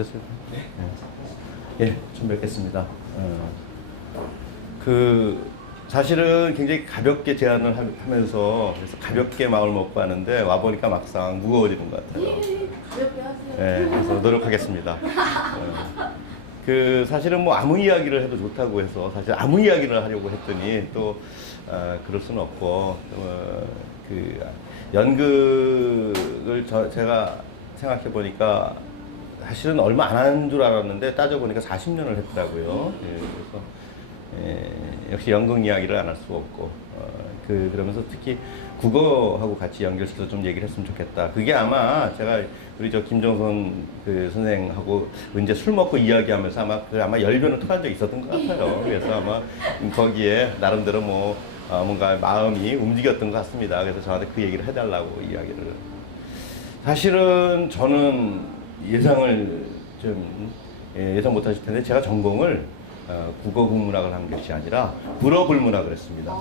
앉으세요. 예, 처음 뵙겠습니다. 사실은 굉장히 가볍게 제안을 하면서 그래서 가볍게 마음을 먹고 하는데 와보니까 막상 무거워지는 것 같아요. 가볍게 하세요. 네, 그래서 노력하겠습니다. 사실은 뭐 아무 이야기를 해도 좋다고 해서 사실 아무 이야기를 하려고 했더니 또 그럴 수는 없고 연극을 제가 생각해 보니까 사실은 얼마 안 한 줄 알았는데 따져보니까 40년을 했더라고요. 예, 그래서 역시 연극 이야기를 안 할 수 없고 그러면서 특히 국어하고 같이 연결시켜서 좀 얘기를 했으면 좋겠다. 그게 아마 제가 우리 김정선 선생하고 이제 술 먹고 이야기하면서 아마 열변을 토한 적이 있었던 것 같아요. 그래서 아마 거기에 나름대로 뭔가 마음이 움직였던 것 같습니다. 그래서 저한테 그 얘기를 해달라고 이야기를. 사실은 저는 예상을 예상 못하실 텐데 제가 전공을 국어 국문학을 한 것이 아니라 불어 불문학을 했습니다.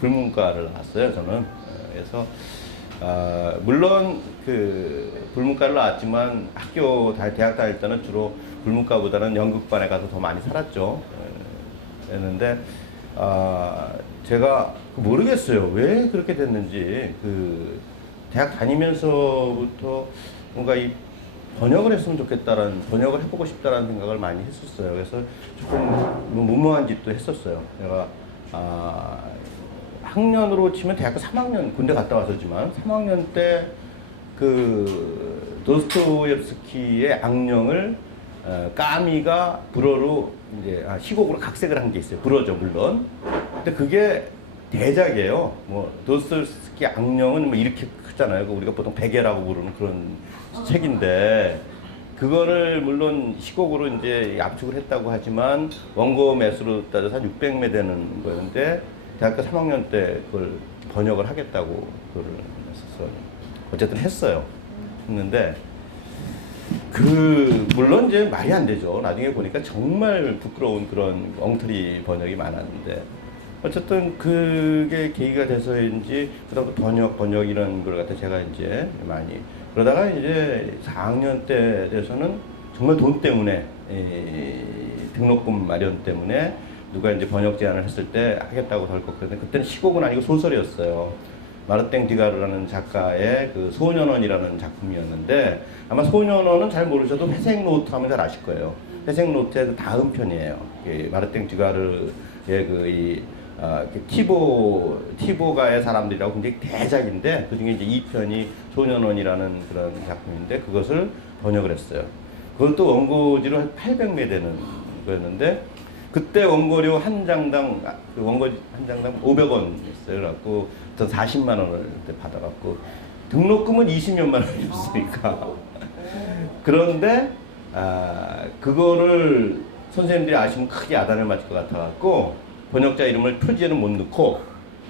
불문과를 나왔어요, 저는. 그래서 물론 불문과를 나왔지만 대학 다닐 때는 주로 불문과보다는 연극반에 가서 더 많이 살았죠. 했는데 제가 모르겠어요. 왜 그렇게 됐는지. 대학 다니면서부터 뭔가 이 번역을 했으면 번역을 해보고 싶다라는 생각을 많이 했었어요. 그래서 조금 무모한 짓도 했었어요. 내가, 학년으로 치면 대학교 3학년, 군대 갔다 와서지만, 3학년 때 도스토옙스키의 악령을, 까미가 불어로, 시곡으로 각색을 한 게 있어요. 불어죠, 물론. 근데 그게 대작이에요. 도스토옙스키 악령은 이렇게 크잖아요. 우리가 보통 베개라고 부르는 그런 책인데, 그거를 물론 시곡으로 이제 압축을 했다고 하지만, 원고 매수로 따져서 한 600매 되는 거였는데, 대학교 3학년 때 그걸 번역을 하겠다고 그걸 했었어요. 어쨌든 했어요. 했는데, 물론 이제 말이 안 되죠. 나중에 보니까 정말 부끄러운 그런 엉터리 번역이 많았는데, 어쨌든 그게 계기가 돼서인지, 그다음부터 번역 이런 걸 갖다 제가 이제 많이, 그러다가 이제 4학년 때 돼서는 정말 돈 때문에, 등록금 마련 때문에 누가 이제 번역 제안을 했을 때 하겠다고 덜컥 그랬는데, 그때는 시곡은 아니고 소설이었어요. 마르땡 디가르라는 작가의 소년원이라는 작품이었는데, 아마 소년원은 잘 모르셔도 회색 노트 하면 잘 아실 거예요. 회색 노트의 다음 편이에요. 마르땡 디가르의 티보가의 사람들이라고 굉장히 대작인데, 그 중에 이제 2편이 소년원이라는 그런 작품인데, 그것을 번역을 했어요. 그것도 원고지로 한 800매 되는 거였는데, 그때 원고료 한 장당 500원이었어요. 그래갖고, 전 40만 원을 그때 받아갖고, 등록금은 20몇만 원이었으니까. 그런데, 그거를 선생님들이 아시면 크게 야단을 맞을 것 같아갖고, 번역자 이름을 표지에는 못 넣고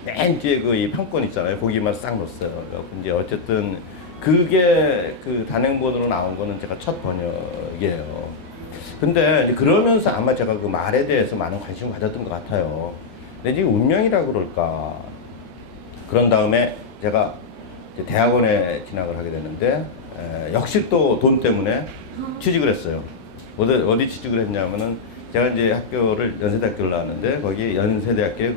맨 뒤에 이 판권 있잖아요. 거기만 싹 넣었어요. 그래서 이제 어쨌든 그게 단행본으로 나온 거는 제가 첫 번역이에요. 근데 그러면서 아마 제가 그 말에 대해서 많은 관심을 가졌던 것 같아요. 근데 이제 운명이라 그럴까. 그런 다음에 제가 이제 대학원에 진학을 하게 됐는데 역시 또 돈 때문에 취직을 했어요. 어디 취직을 했냐면은 제가 이제 연세대학교를 나왔는데, 거기 연세대학교에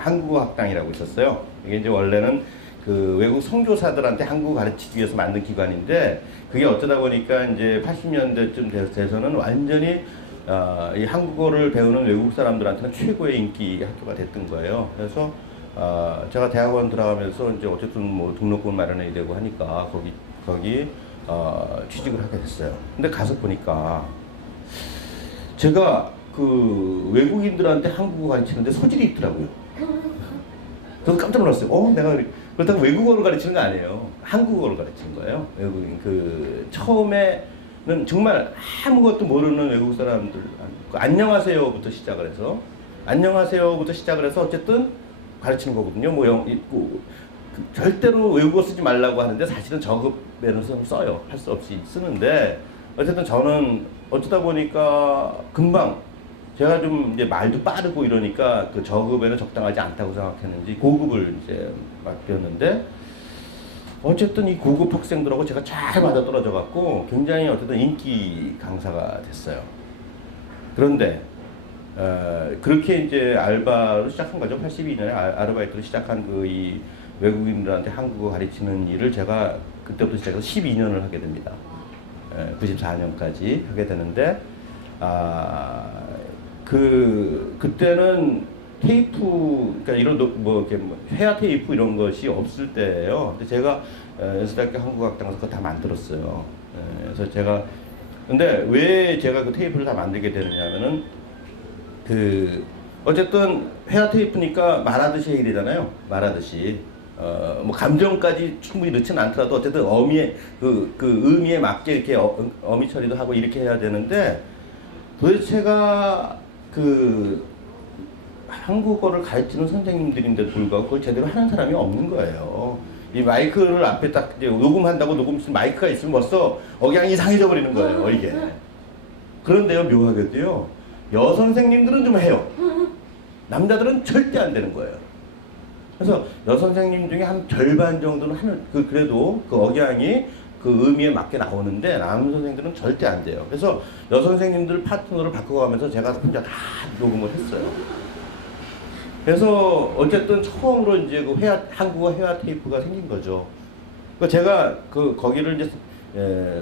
한국어 학당이라고 있었어요. 이게 이제 원래는 외국 선교사들한테 한국어 가르치기 위해서 만든 기관인데, 그게 어쩌다 보니까 이제 80년대쯤 돼서는 완전히, 이 한국어를 배우는 외국 사람들한테는 최고의 인기 학교가 됐던 거예요. 그래서, 제가 대학원 들어가면서 이제 어쨌든 등록금 마련해야 되고 하니까 거기 취직을 하게 됐어요. 근데 가서 보니까, 제가 외국인들한테 한국어 가르치는데 소질이 있더라고요. 저도 깜짝 놀랐어요. 내가 그렇다고 외국어를 가르치는 거 아니에요. 한국어를 가르치는 거예요. 외국인 처음에는 정말 아무것도 모르는 외국 사람들, 안녕하세요부터 시작을 해서 어쨌든 가르치는 거거든요. 절대로 외국어 쓰지 말라고 하는데 사실은 저급에는 써요. 할 수 없이 쓰는데, 어쨌든 저는 어쩌다 보니까 금방 제가 좀 이제 말도 빠르고 이러니까 저급에는 적당하지 않다고 생각했는지 고급을 이제 맡겼는데, 어쨌든 이 고급 학생들하고 제가 잘 맞아 떨어져 갖고 굉장히 어쨌든 인기 강사가 됐어요. 그런데 그렇게 이제 알바로 시작한 거죠. 82년에 아르바이트로 시작한 그 이 외국인들한테 한국어 가르치는 일을 제가 그때부터 시작해서 12년을 하게 됩니다. 94년까지 하게 되는데 그때는 테이프, 그러니까 이런 뭐 이렇게 회화 테이프 이런 것이 없을 때예요. 근데 제가 연세대학교 한국어학당에서 그거 다 만들었어요. 그래서 제가 근데 왜 제가 그 테이프를 다 만들게 되느냐면은 어쨌든 회화 테이프니까 말하듯이 해야 되잖아요. 말하듯이 뭐 감정까지 충분히 넣지는 않더라도 어쨌든 어미의 그 의미에 맞게 이렇게 어미 처리도 하고 이렇게 해야 되는데 도대체가 한국어를 가르치는 선생님들인데도 불구하고 그걸 제대로 하는 사람이 없는 거예요. 이 마이크를 앞에 딱 이제 녹음한다고 녹음실 마이크가 있으면 벌써 억양이 이상해져 버리는 거예요, 이게. 그런데요, 묘하게도요, 여선생님들은 좀 해요. 남자들은 절대 안 되는 거예요. 그래서 여선생님 중에 한 절반 정도는 하는, 그래도 그 억양이 그 의미에 맞게 나오는데 남선생님들은 절대 안 돼요. 그래서 여선생님들 파트너를 바꿔가면서 제가 혼자 다 녹음을 했어요. 그래서 어쨌든 처음으로 이제 그 한국어 회화 테이프가 생긴 거죠. 그러니까 제가 거기를 이제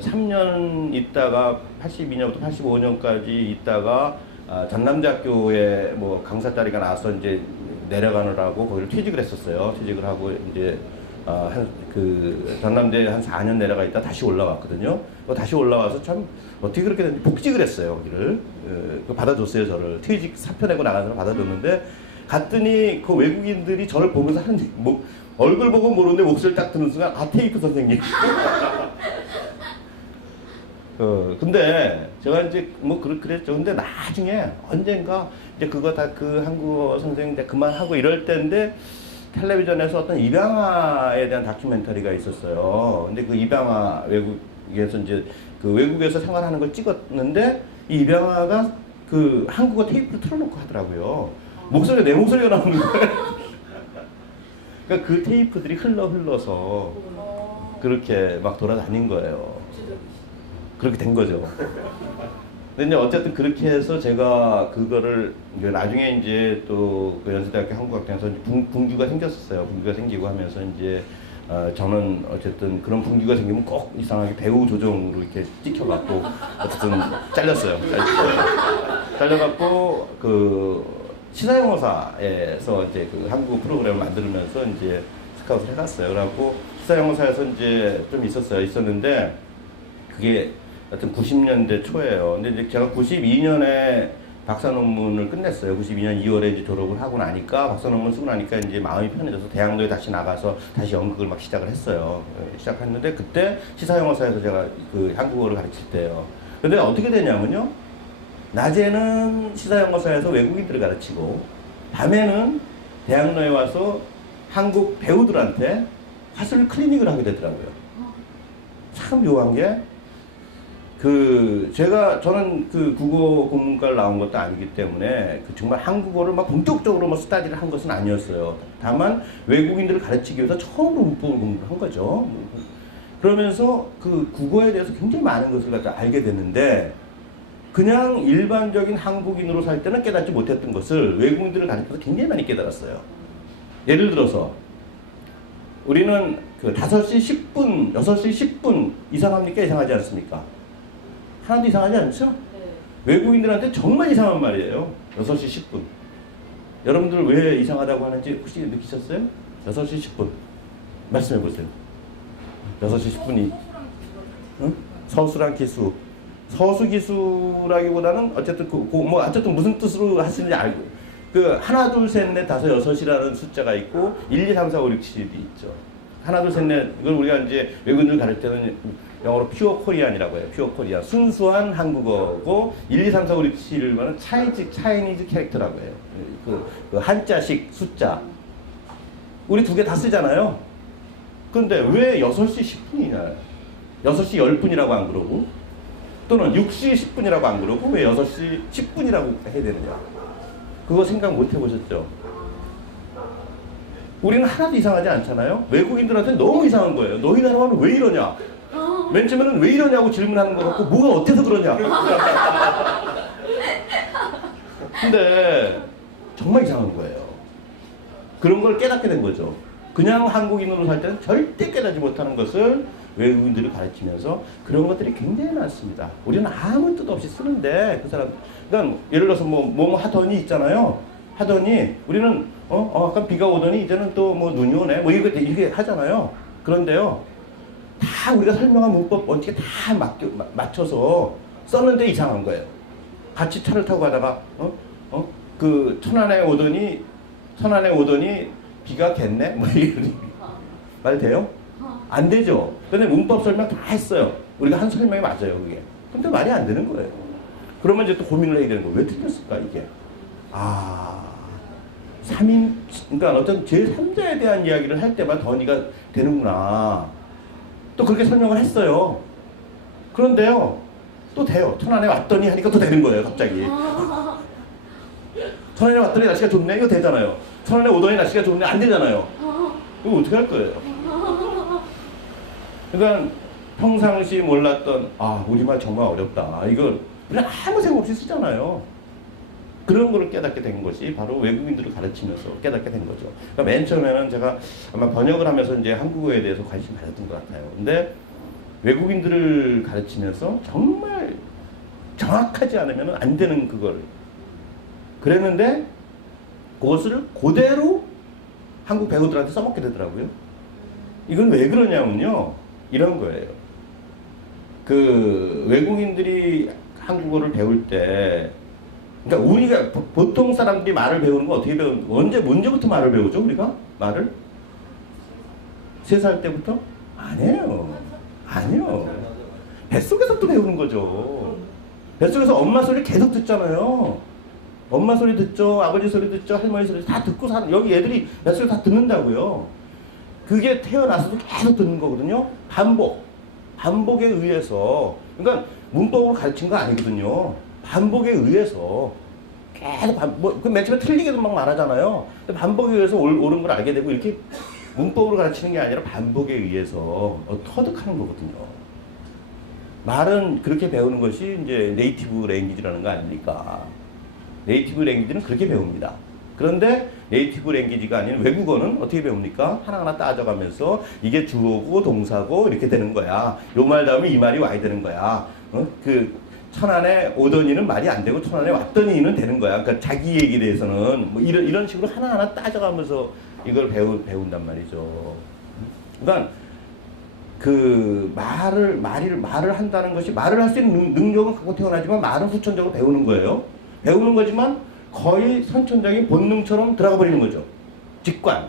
3년 있다가 82년부터 85년까지 있다가 전남대학교에 뭐 강사 자리가 나와서 이제 내려가느라고 거기를 퇴직을 했었어요. 퇴직을 하고 이제 전남대에 한 4년 내려가 있다 다시 올라왔거든요. 다시 올라와서 참 어떻게 그렇게 됐는지 복직을 했어요. 거기를 받아줬어요. 저를 퇴직 사표 내고 나가서 받아줬는데 갔더니 그 외국인들이 저를 보면서 하는 뭐 얼굴 보고 모르는데 목소리를 딱 듣는 순간 테이프 선생님. 근데 제가 이제 뭐 그랬죠. 근데 나중에 언젠가 이제 그거 다 그 한국어 선생님 이제 그만하고 이럴 때인데 텔레비전에서 어떤 입양아에 대한 다큐멘터리가 있었어요. 근데 그 입양아 외국에서 이제 그 외국에서 생활하는 걸 찍었는데 이 입양아가 그 한국어 테이프를 틀어놓고 하더라고요. 목소리가 내 목소리가 나오는 거예요. 그러니까 그 테이프들이 흘러서 그렇게 막 돌아다닌 거예요. 그렇게 된 거죠. 근데 이제 어쨌든 그렇게 해서 제가 그거를 나중에 이제 또 그 연세대학교 한국어학당에서 분규가 생겼었어요. 분규가 생기고 하면서 이제 저는 어쨌든 그런 분규가 생기면 꼭 이상하게 배우 조정으로 이렇게 찍혀갖고 어쨌든 잘렸어요. 잘려갖고 시사영어사에서 이제 그 한국어 프로그램을 만들면서 이제 스카웃을 해놨어요. 그래갖고 시사영어사에서 이제 좀 있었는데 그게 하여튼 90년대 초예요. 근데 이제 제가 92년에 박사 논문을 끝냈어요. 92년 2월에 이제 졸업을 하고 나니까 박사 논문 쓰고 나니까 이제 마음이 편해져서 대학로에 다시 나가서 다시 연극을 막 시작을 했어요. 시작했는데 그때 시사영어사에서 제가 그 한국어를 가르칠 때요. 근데 어떻게 되냐면요. 낮에는 시사영어사에서 외국인들을 가르치고 밤에는 대학로에 와서 한국 배우들한테 화술 클리닉을 하게 되더라고요. 참 묘한 게 저는 국어 국문과를 나온 것도 아니기 때문에 정말 한국어를 막 본격적으로 뭐 스타디를 한 것은 아니었어요. 다만 외국인들을 가르치기 위해서 처음으로 문법을 공부를 한 거죠. 그러면서 그 국어에 대해서 굉장히 많은 것을 갖다 알게 됐는데 그냥 일반적인 한국인으로 살 때는 깨닫지 못했던 것을 외국인들을 가르쳐서 굉장히 많이 깨달았어요. 예를 들어서 우리는 5시 10분, 6시 10분 이상합니까? 이상하지 않습니까? 하나도 이상하지 않죠? 네. 외국인들한테 정말 이상한 말이에요. 6시 10분. 여러분들 왜 이상하다고 하는지 혹시 느끼셨어요? 6시 10분. 말씀해 보세요. 6시 10분이. 응? 서수랑 기수. 서수기수라기보다는 어쨌든 어쨌든 무슨 뜻으로 하시는지 알고. 하나, 둘, 셋, 넷, 다섯, 여섯이라는 숫자가 있고 1, 2, 3, 4, 5, 6, 7이 있죠. 하나, 둘, 셋, 넷. 이걸 우리가 이제 외국인들 가르칠 때는 영어로 퓨어 코리안이라고 해요. 퓨어 코리안. 순수한 한국어고 1, 2, 3, 4, 5, 6, 7을 말하는 차이니즈 캐릭터라고 해요. 그 한자식 숫자. 우리 두 개 다 쓰잖아요. 그런데 왜 6시 10분이냐. 6시 10분이라고 안 그러고 또는 6시 10분이라고 안 그러고 왜 6시 10분이라고 해야 되느냐. 그거 생각 못 해보셨죠? 우리는 하나도 이상하지 않잖아요. 외국인들한테 너무 이상한 거예요. 너희 나라는 왜 이러냐? 맨 처음에는 왜 이러냐고 질문하는 거 같고 뭐가 어때서 그러냐? 근데 정말 이상한 거예요. 그런 걸 깨닫게 된 거죠. 그냥 한국인으로 살 때는 절대 깨닫지 못하는 것을 외국인들이 가르치면서 그런 것들이 굉장히 많습니다. 우리는 아무 뜻 없이 쓰는데 그 사람, 그러니까 예를 들어서 뭐 하더니 있잖아요. 하더니 우리는 아까 비가 오더니 이제는 또 뭐 눈이 오네. 뭐 이게 하잖아요. 그런데요, 다 우리가 설명한 문법 원칙에 다 맞춰서 썼는데 이상한 거예요. 같이 차를 타고 가다가 그 천안에 오더니 비가 겠네? 뭐 이런 말 돼요? 안 되죠. 근데 문법 설명 다 했어요. 우리가 한 설명이 맞아요, 그게. 근데 말이 안 되는 거예요. 그러면 이제 또 고민을 해야 되는 거예요. 왜 틀렸을까, 이게? 그러니까 어떤 제3자에 대한 이야기를 할 때만 더니가 되는구나. 또 그렇게 설명을 했어요. 그런데요, 또 돼요. 천안에 왔더니 하니까 또 되는 거예요, 갑자기. 천안에 왔더니 날씨가 좋네? 이거 되잖아요. 천안에 오더니 날씨가 좋네? 안 되잖아요. 이거 어떻게 할 거예요? 그러니까 평상시 몰랐던 우리말 정말 어렵다. 이걸 우리는 아무 생각 없이 쓰잖아요. 그런 거를 깨닫게 된 것이 바로 외국인들을 가르치면서 깨닫게 된 거죠. 그러니까 맨 처음에는 제가 아마 번역을 하면서 이제 한국어에 대해서 관심을 가졌던 것 같아요. 근데 외국인들을 가르치면서 정말 정확하지 않으면 안 되는 그걸 그랬는데 그것을 그대로 한국 배우들한테 써먹게 되더라고요. 이건 왜 그러냐면요, 이런 거예요. 그 외국인들이 한국어를 배울 때, 그러니까 우리가 보통 사람들이 말을 배우는 거 어떻게 배우는 거? 언제부터 말을 배우죠, 우리가? 말을? 3살 때부터? 아니에요. 뱃속에서부터 배우는 거죠. 뱃속에서 엄마 소리 계속 듣잖아요. 엄마 소리 듣죠, 아버지 소리 듣죠, 할머니 소리 다 듣고 사는, 여기 애들이 뱃속에 다 듣는다고요. 그게 태어나서도 계속 듣는 거거든요. 반복에 의해서. 그러니까 문법으로 가르친 거 아니거든요. 반복에 의해서 계속 맨 처음에 틀리게도 막 말하잖아요. 근데 반복에 의해서 옳은 걸 알게 되고, 이렇게 문법으로 가르치는 게 아니라 반복에 의해서 터득하는 거거든요. 말은 그렇게 배우는 것이 이제 네이티브 랭귀지라는 거 아닙니까? 네이티브 랭귀지는 그렇게 배웁니다. 그런데 네이티브 랭귀지가 아닌 외국어는 어떻게 배웁니까? 하나하나 따져가면서 이게 주어고 동사고 이렇게 되는 거야. 요 말 다음에 이 말이 와야 되는 거야. 그 천안에 오더니는 말이 안 되고 천안에 왔더니는 되는 거야. 그러니까 자기 얘기에 대해서는 뭐 이런 식으로 하나하나 따져가면서 이걸 배운단 말이죠. 그러니까 그 말을 한다는 것이, 말을 할 수 있는 능력은 갖고 태어나지만 말은 후천적으로 배우는 거예요. 배우는 거지만 거의 선천적인 본능처럼 들어가 버리는 거죠. 직관.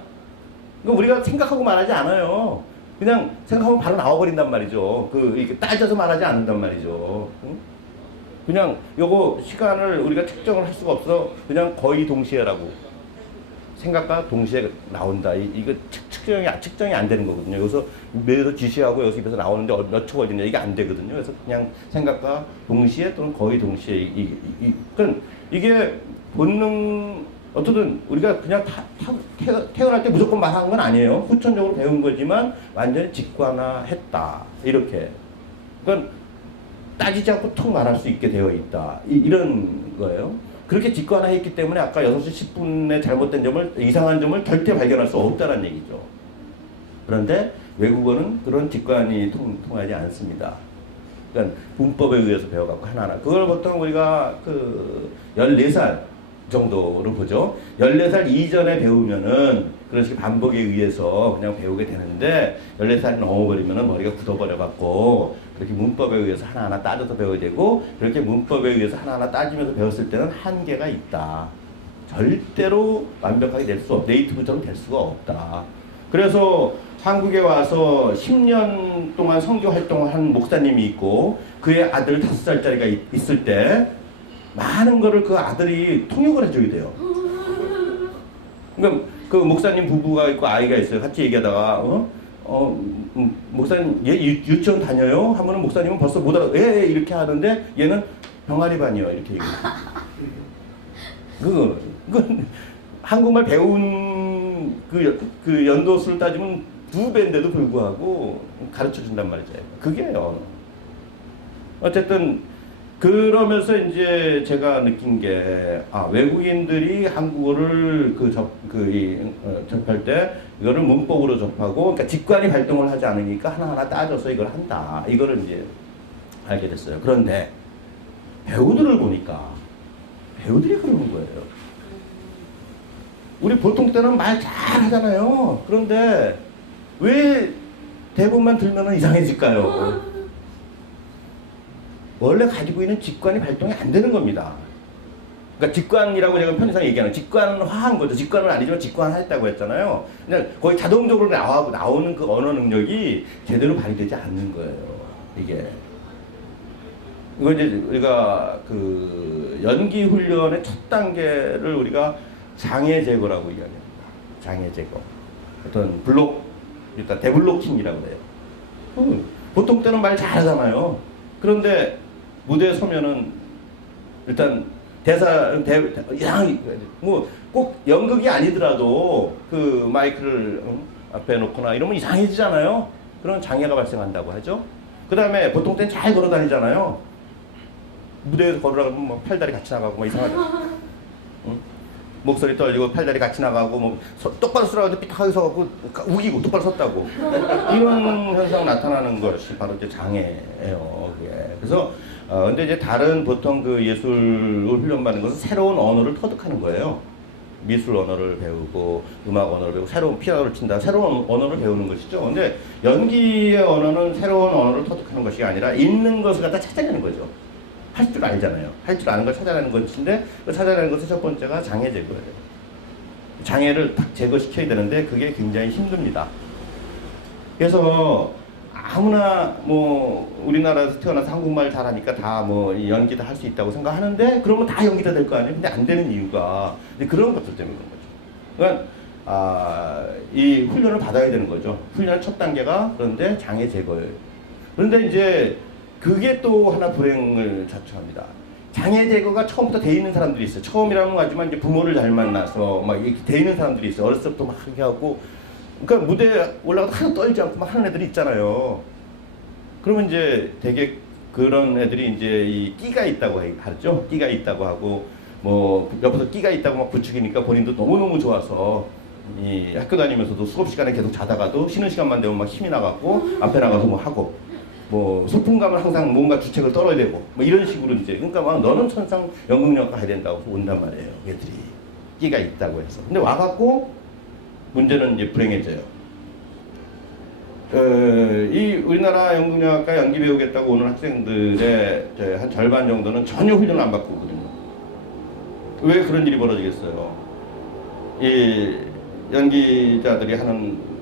그러니까 우리가 생각하고 말하지 않아요. 그냥 생각하면 바로 나와버린단 말이죠. 이렇게 따져서 말하지 않는단 말이죠. 그냥 요거 시간을 우리가 측정을 할 수가 없어. 그냥 거의 동시에라고. 생각과 동시에 나온다. 이거 측정이 안 되는 거거든요. 여기서 매도 지시하고 여기서 입에서 나오는데 몇 초 걸리냐, 이게 안 되거든요. 그래서 그냥 생각과 동시에 또는 거의 동시에 그러니까 이게 본능, 어쨌든 우리가 그냥 태어날 때 무조건 말하는 건 아니에요. 후천적으로 배운 거지만 완전히 직관화했다. 이렇게. 그러니까 따지지 않고 툭 말할 수 있게 되어 있다. 이런 거예요. 그렇게 직관화했기 때문에 아까 6시 10분에 잘못된 점을, 이상한 점을 절대 발견할 수 없다는 얘기죠. 그런데 외국어는 그런 직관이 통하지 않습니다. 그러니까 문법에 의해서 배워갖고 하나하나. 그걸 보통 우리가 14살 정도로 보죠. 14살 이전에 배우면은 그런 식의 반복에 의해서 그냥 배우게 되는데, 14살이 넘어버리면은 머리가 굳어버려갖고 그렇게 문법에 의해서 하나하나 따져서 배워야 되고, 그렇게 문법에 의해서 하나하나 따지면서 배웠을 때는 한계가 있다. 절대로 완벽하게 될 수 없다. 네이티브처럼 될 수가 없다. 그래서 한국에 와서 10년 동안 선교 활동을 한 목사님이 있고, 그의 아들 5살짜리가 있을 때 많은 거를 그 아들이 통역을 해줘야 돼요. 그러니까 그 목사님 부부가 있고 아이가 있어요. 같이 얘기하다가 목사님 얘 유치원 다녀요? 하면은 목사님은 벌써 못 알아. 예, 이렇게 하는데 얘는 병아리 반이요, 이렇게 얘기해요. 그건 한국말 배운 지금 그 연도수를 따지면 2배인데도 불구하고 가르쳐 준단 말이죠. 그게 언어. 어쨌든 그러면서 이제 제가 느낀 게 외국인들이 한국어를 접할 때 이거를 문법으로 접하고 그러니까 직관이 발동을 하지 않으니까 하나하나 따져서 이걸 한다. 이거를 이제 알게 됐어요. 그런데 배우들을 보니까 배우들이 그러는 거예요. 우리 보통 때는 말 잘 하잖아요. 그런데 왜 대본만 들면 이상해질까요? 원래 가지고 있는 직관이 발동이 안 되는 겁니다. 그러니까 직관이라고 제가 편의상 얘기하는 직관화한 거죠. 직관은 아니지만 직관화했다고 했잖아요. 그냥 거의 자동적으로 나오는 그 언어 능력이 제대로 발휘되지 않는 거예요. 이게. 이거 이제 우리가 그 연기 훈련의 첫 단계를 우리가 장애 제거라고 이야기합니다. 장애 제거. 어떤 일단 데블로킹이라고 해요. 보통 때는 말 잘하잖아요. 그런데 무대에 서면은 일단 뭐 꼭 연극이 아니더라도 그 마이크를 앞에 놓거나 이러면 이상해지잖아요. 그런 장애가 발생한다고 하죠. 그 다음에 보통 때는 잘 걸어 다니잖아요. 무대에서 걸어가면 뭐 팔다리 같이 나가고 뭐 이상하죠. 응? 목소리 떨리고 팔다리 같이 나가고 뭐 똑바로 서라고 삐딱하게 서갖고 우기고 똑바로 섰다고 이런 현상 나타나는 것이 바로 이제 장애예요. 그게. 그래서 근데 이제 다른 보통 그 예술 훈련받는 것은 새로운 언어를 터득하는 거예요. 미술 언어를 배우고 음악 언어를 배우고 새로운 피아노를 친다. 새로운 언어를 배우는 것이죠. 근데 연기의 언어는 새로운 언어를 터득하는 것이 아니라 있는 것을 갖다 찾아내는 거죠. 할 줄 알잖아요. 할 줄 아는 걸 찾아내는 것인데 그 찾아내는 것의 첫 번째가 장애 제거예요. 장애를 딱 제거시켜야 되는데 그게 굉장히 힘듭니다. 그래서 아무나 뭐 우리나라에서 태어나서 한국말 잘하니까 다 뭐 연기 다 할 수 있다고 생각하는데 그러면 다 연기가 될 거 아니에요. 근데 안 되는 이유가 그런 것들 때문인 거죠. 그러니까 이 훈련을 받아야 되는 거죠. 훈련 첫 단계가 그런데 장애 제거예요. 그런데 이제 그게 또 하나 불행을 자초합니다. 장애 제거가 처음부터 돼 있는 사람들이 있어요. 처음이라는 거지만 이제 부모를 잘 만나서 막 이렇게 돼 있는 사람들이 있어요. 어렸을 때부터 막 이렇게 하고, 그러니까 무대에 올라가도 하나 떨지 않고 막 하는 애들이 있잖아요. 그러면 이제 되게 그런 애들이 이제 이 끼가 있다고 하죠. 끼가 있다고 하고, 뭐 옆에서 끼가 있다고 막 부추기니까 본인도 너무너무 좋아서 이 학교 다니면서도 수업 시간에 계속 자다가도 쉬는 시간만 되면 막 힘이 나갖고 앞에 나가서 뭐 하고. 뭐 소풍가면 항상 뭔가 주책을 떨어야 되고 뭐 이런 식으로 이제 그러니까 막 너는 천상 연극영화 가야 된다고 온단 말이에요. 얘들이 끼가 있다고 해서. 근데 와갖고 문제는 이제 불행해져요. 이 우리나라 연극영화과 연기 배우겠다고 오는 학생들의 한 절반 정도는 전혀 훈련을 안 받고 오거든요. 왜 그런 일이 벌어지겠어요? 이 연기자들이 하는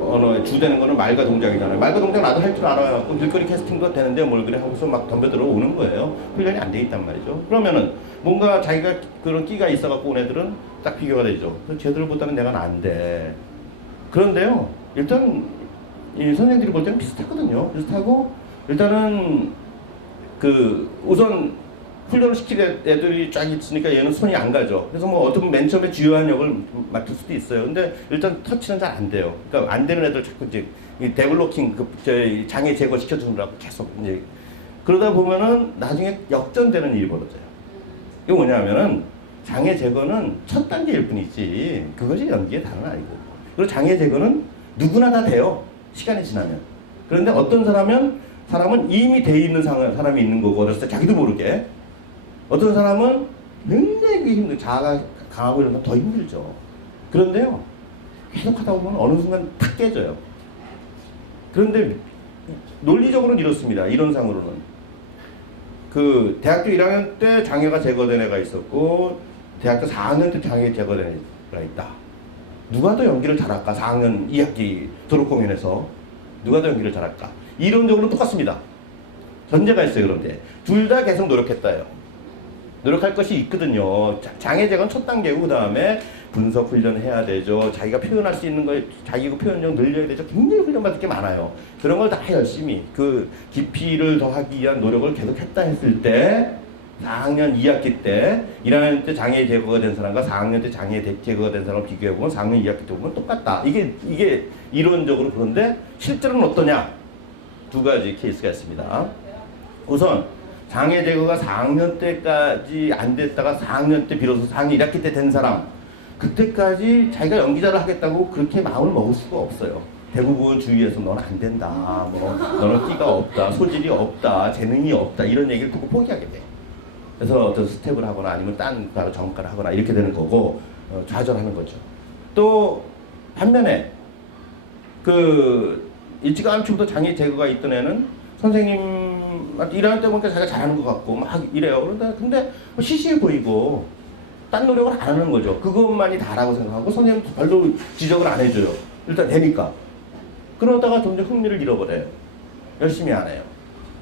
언어에 주되는 거는 말과 동작이잖아요. 말과 동작 나도 할 줄 알아요. 길거리 캐스팅도 되는데 뭘 그래 하고서 막 덤벼들어 오는 거예요. 훈련이 안 돼 있단 말이죠. 그러면은 뭔가 자기가 그런 끼가 있어갖고 온 애들은 딱 비교가 되죠. 쟤들보다는 내가 나은데. 그런데요, 일단 이 선생님들이 볼 때는 비슷하거든요. 비슷하고 일단은 그 우선 훈련을 시킬 애들이 쫙 있으니까 얘는 손이 안 가죠. 그래서 뭐 어떤 맨 처음에 주요한 역을 맡을 수도 있어요. 근데 일단 터치는 잘 안 돼요. 그러니까 안 되는 애들 자꾸 이제 이 데블로킹 장애 제거 시켜주느라고 계속 이제 그러다 보면은 나중에 역전되는 일이 벌어져요. 이게 뭐냐면은 장애 제거는 첫 단계일 뿐이지 그것이 연기의 다는 아니고. 그리고 장애 제거는 누구나 다 돼요. 시간이 지나면. 그런데 어떤 사람은 이미 돼 있는 사람이 있는 거고 어렸을 때 자기도 모르게. 어떤 사람은 굉장히 힘들고 자아가 강하고 이런 건 더 힘들죠. 그런데요, 계속 하다 보면 어느 순간 탁 깨져요. 그런데 논리적으로는 이렇습니다. 이론상으로는. 그 대학교 1학년 때 장애가 제거된 애가 있었고 대학교 4학년 때 장애 제거된 애가 있다. 누가 더 연기를 잘할까? 4학년 2학기 졸업 공연에서 누가 더 연기를 잘할까? 이론적으로 똑같습니다. 전제가 있어요. 그런데 둘 다 계속 노력했다요. 노력할 것이 있거든요. 장애 제거는 첫 단계고 그 다음에 분석 훈련을 해야 되죠. 자기가 표현할 수 있는 걸 자기 표현력 늘려야 되죠. 굉장히 훈련받을 게 많아요. 그런 걸 다 열심히 그 깊이를 더하기 위한 노력을 계속 했다 했을 때 4학년 2학기 때 1학년 때 장애 제거가 된 사람과 4학년 때 장애 제거가 된 사람을 비교해보면 4학년 2학기 때 보면 똑같다. 이게 이론적으로. 그런데 실제로는 어떠냐? 두 가지 케이스가 있습니다. 우선 장애 제거가 4학년 때까지 안 됐다가 4학년 때 비로소 4학년 1학기 때 된 사람, 그때까지 자기가 연기자를 하겠다고 그렇게 마음을 먹을 수가 없어요. 대부분 주위에서 넌 안 된다, 뭐 너는 끼가 없다, 소질이 없다, 재능이 없다, 이런 얘기를 듣고 포기하게 돼. 그래서 어떤 스텝을 하거나 아니면 딴 과로 전과를 하거나 이렇게 되는 거고, 좌절하는 거죠. 또 반면에 그 일찌감치부터 장애 제거가 있던 애는 선생님한테 일하는 때 보니까 자기가 잘하는 것 같고 막 이래요. 근데 시시해 보이고 딴 노력을 안 하는 거죠. 그것만이 다라고 생각하고 선생님도 별로 지적을 안 해줘요. 일단 되니까. 그러다가 점점 흥미를 잃어버려요. 열심히 안 해요.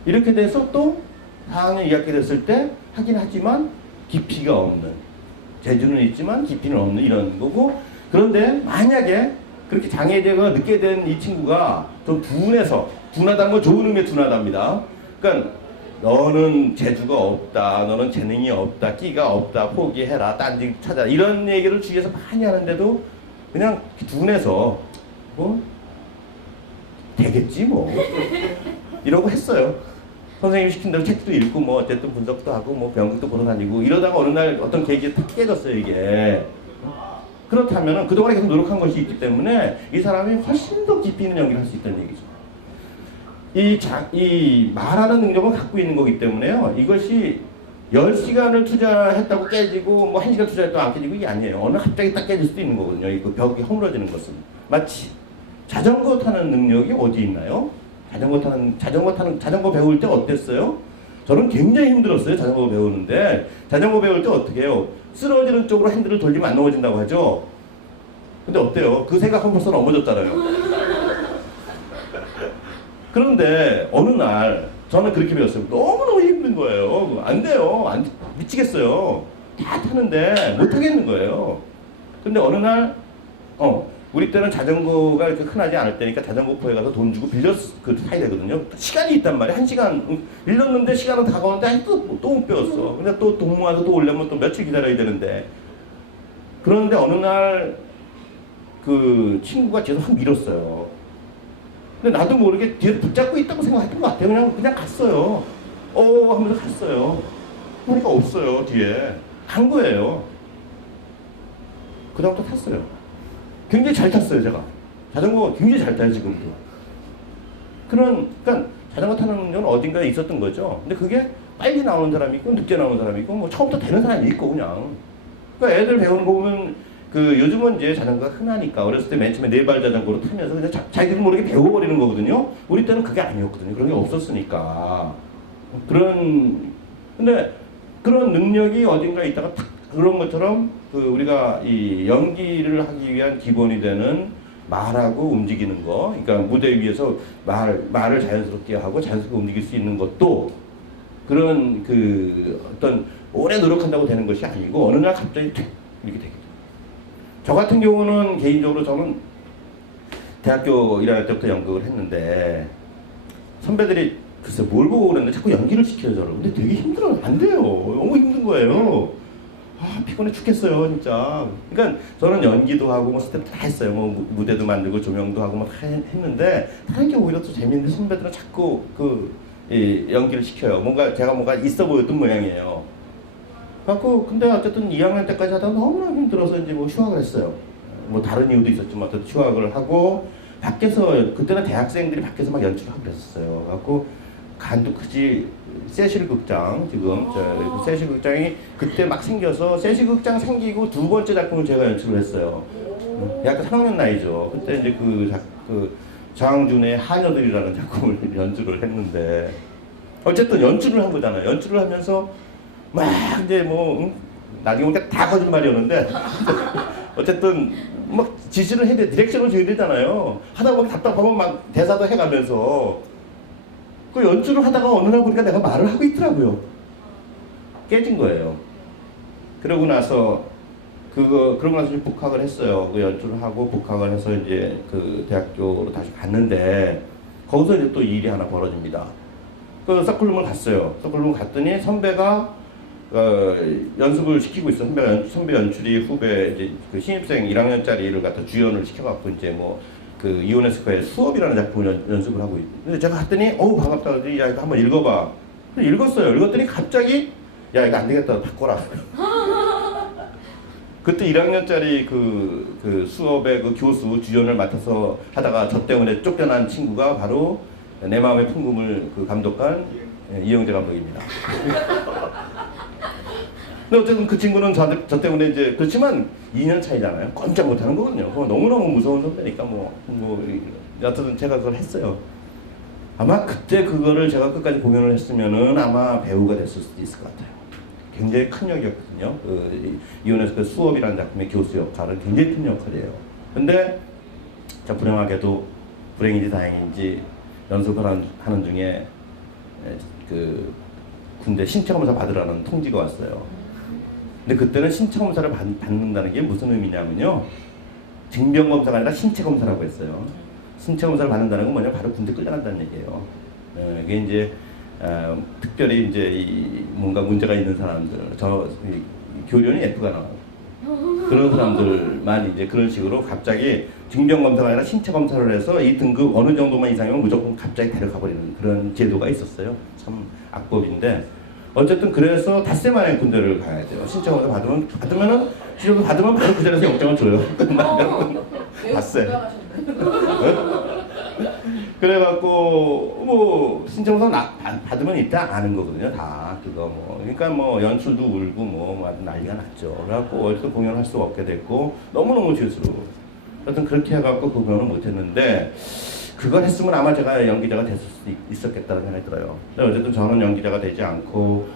이렇게 돼서 또 4학년 2학기 됐을 때 하긴 하지만 깊이가 없는, 재주는 있지만 깊이는 없는 이런 거고, 그런데 만약에 그렇게 장애제가 늦게 된 이 친구가 좀 둔하다는 건 좋은 의미의 둔하답니다. 그러니까 너는 재주가 없다, 너는 재능이 없다, 끼가 없다, 포기해라, 딴 집 찾아, 이런 얘기를 주위에서 많이 하는데도 그냥 둔해서 뭐 되겠지 뭐 이러고 했어요. 선생님이 시킨 대로 책도 읽고 뭐 어쨌든 분석도 하고 뭐 병원도 보러 다니고 이러다가 어느 날 어떤 계기에 탁 깨졌어요 이게. 그렇다면 그동안에 계속 노력한 것이 있기 때문에 이 사람이 훨씬 더 깊이 있는 연기를 할 수 있다는 얘기죠. 이 말하는 능력을 갖고 있는 거기 때문에요. 이것이 10시간을 투자했다고 깨지고 뭐 1시간 투자했다고 안 깨지고 이게 아니에요. 어느 갑자기 딱 깨질 수도 있는 거거든요. 그 벽이 허물어지는 것은. 마치 자전거 타는 능력이 어디 있나요? 자전거 배울 때 어땠어요? 저는 굉장히 힘들었어요. 자전거 배우는데. 자전거 배울 때 어떻게 해요? 쓰러지는 쪽으로 핸들을 돌리면 안 넘어진다고 하죠. 근데 어때요? 그 생각하면 벌써 넘어졌잖아요. 그런데 어느 날 저는 그렇게 배웠어요. 너무너무 힘든 거예요. 안 돼요. 미치겠어요. 다 타는데 못 하겠는 거예요. 근데 어느 날 우리 때는 자전거가 이렇게 흔하지 않을 때니까 자전거포에 가서 돈 주고 타야 되거든요. 시간이 있단 말이야. 1시간 빌렸는데 시간은 다가오는데 또 못 배웠어. 근데 또 돈 모아서 또 오려면 또 며칠 기다려야 되는데. 그런데 어느 날 그 친구가 뒤에서 확 밀었어요. 근데 나도 모르게 뒤에 붙잡고 있다고 생각했던 것 같아요. 그냥 갔어요. 하면서 갔어요. 그러니까 없어요, 뒤에. 간 거예요. 그 다음부터 탔어요. 굉장히 잘 탔어요, 제가. 자전거 굉장히 잘 타요, 지금도. 그러니까 자전거 타는 능력은 어딘가에 있었던 거죠. 근데 그게 빨리 나오는 사람이 있고, 늦게 나오는 사람이 있고, 뭐 처음부터 되는 사람이 있고, 그냥. 그러니까 애들 배우는 거 보면, 요즘은 이제 자전거가 흔하니까, 어렸을 때 맨 처음에 4발 자전거로 타면서 그냥 자기들 모르게 배워버리는 거거든요. 우리 때는 그게 아니었거든요. 그런 게 없었으니까. 근데 그런 능력이 어딘가에 있다가 탁, 그런 것처럼 우리가 이 연기를 하기 위한 기본이 되는 말하고 움직이는 거, 그러니까 무대 위에서 말을 자연스럽게 하고 자연스럽게 움직일 수 있는 것도 그런 어떤 오래 노력한다고 되는 것이 아니고 어느 날 갑자기 이렇게 되게 돼요. 저 같은 경우는 개인적으로 저는 대학교 1학년 때부터 연극을 했는데 선배들이 글쎄 뭘 보고 그랬는데 자꾸 연기를 시켜요 저를. 근데 되게 힘들어요. 안 돼요. 너무 힘든 거예요. 피곤해 죽겠어요 진짜. 그러니까 저는 연기도 하고 뭐 스텝도 다 했어요. 뭐 무대도 만들고 조명도 하고 뭐 다 했는데 하는 게 오히려 더 재밌는데 선배들은 자꾸 연기를 시켜요. 제가 뭔가 있어 보였던 모양이에요. 근데 어쨌든 2학년 때까지 하다가 너무나 힘들어서 이제 뭐 휴학을 했어요. 뭐 다른 이유도 있었지만 어쨌든 휴학을 하고 밖에서 그때는 대학생들이 밖에서 막 연출하고 그랬었어요. 그래갖고 간도 크지 세실 극장 지금 세실 극장이 그때 막 생겨서 세실 극장 생기고 두 번째 작품을 제가 연출을 했어요. 약간 3학년 나이죠. 그때 이제 장항준의 하녀들이라는 작품을 연출을 했는데 어쨌든 연출을 한 거잖아요. 연출을 하면서 막 이제 나중에 보니까 다 거짓말이었는데 어쨌든 막 지시를 해야 돼, 디렉션을 줘야 되잖아요. 하다 보면 답답하면 막 대사도 해가면서 그 연출을 하다가 어느 날 보니까 내가 말을 하고 있더라고요. 깨진 거예요. 그러고 나서 이제 복학을 했어요. 그 연출을 하고 복학을 해서 이제 대학교로 다시 갔는데 거기서 이제 또 일이 하나 벌어집니다. 서클룸을 갔어요. 서클룸 갔더니 선배가 연습을 시키고 있어. 선배 연출이 후배 이제 그 신입생 1학년짜리를 갖다 주연을 시켜갖고 이제 뭐 그 이오네스코의 수업이라는 작품을 연습을 하고 있는데 근데 제가 했더니 어우 반갑다 그러더니 야 이거 한번 읽어봐. 읽었어요. 읽었더니 갑자기 야 이거 안 되겠다 바꿔라. 그때 1학년짜리 그 수업의 그 교수 주연을 맡아서 하다가 저 때문에 쫓겨난 친구가 바로 내 마음의 풍금을 그 감독한 이영재 감독입니다. 근데 어쨌든 그 친구는 저 때문에 이제 그렇지만 2년 차이잖아요. 꼼짝 못하는 거거든요. 너무너무 무서운 선배니까 어쨌든 제가 그걸 했어요. 아마 그때 그거를 제가 끝까지 공연을 했으면은 아마 배우가 됐을 수도 있을 것 같아요. 굉장히 큰 역이었거든요. 이혼해서 그 수업이라는 작품의 교수 역할은 굉장히 큰 역할이에요. 근데 불행하게도 불행인지 다행인지 연습을 하는 중에 그 군대 신체검사 받으라는 통지가 왔어요. 근데 그때는 신체검사를 받는다는 게 무슨 의미냐면요. 징병검사가 아니라 신체검사라고 했어요. 신체검사를 받는다는 건 뭐냐? 바로 군대 끌려간다는 얘기예요. 이게 이제 특별히 이제 뭔가 문제가 있는 사람들, 교련이 F가 나와요. 그런 사람들만 이제 그런 식으로 갑자기 징병검사가 아니라 신체검사를 해서 이 등급 어느 정도만 이상이면 무조건 갑자기 데려가 버리는 그런 제도가 있었어요. 참 악법인데 어쨌든 그래서 닷새 만에 군대를 가야 돼요. 신체검사 받으면은 지금 받으면 바로 그 자리에서 영장을 줘요. 끝나면 닷새. 그래갖고 뭐 신청서 받으면 일단 아는 거거든요. 다 그거 뭐 그러니까 뭐 연출도 울고 뭐 난리가 났죠. 그래갖고 어쨌든 공연할 수가 없게 됐고 너무너무 죄스러워. 하여튼 그렇게 해갖고 그 공연을 못했는데 그걸 했으면 아마 제가 연기자가 됐을 수도 있었겠다는 생각이 들어요. 근데 어쨌든 저는 연기자가 되지 않고